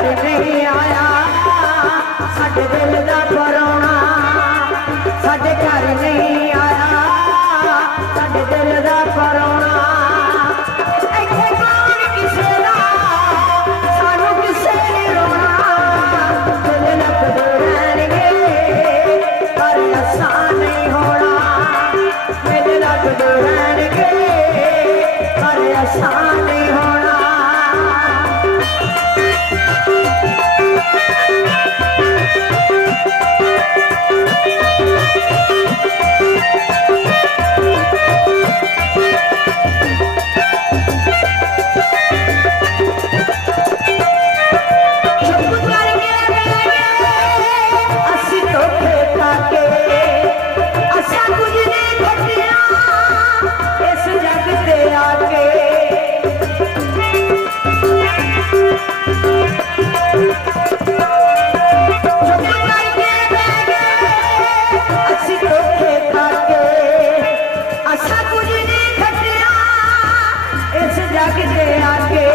घर नहीं आया साडे दिल दा परौना साडे घर नहीं आया साडे दिल दा परौना इत्थे कौन किसे दा सानू किसे नहीं रोना दिल लगदे रहणगे पर आसान नहीं होना दिल लगदे रहणगे पर आसान नहीं होना जग दे आगे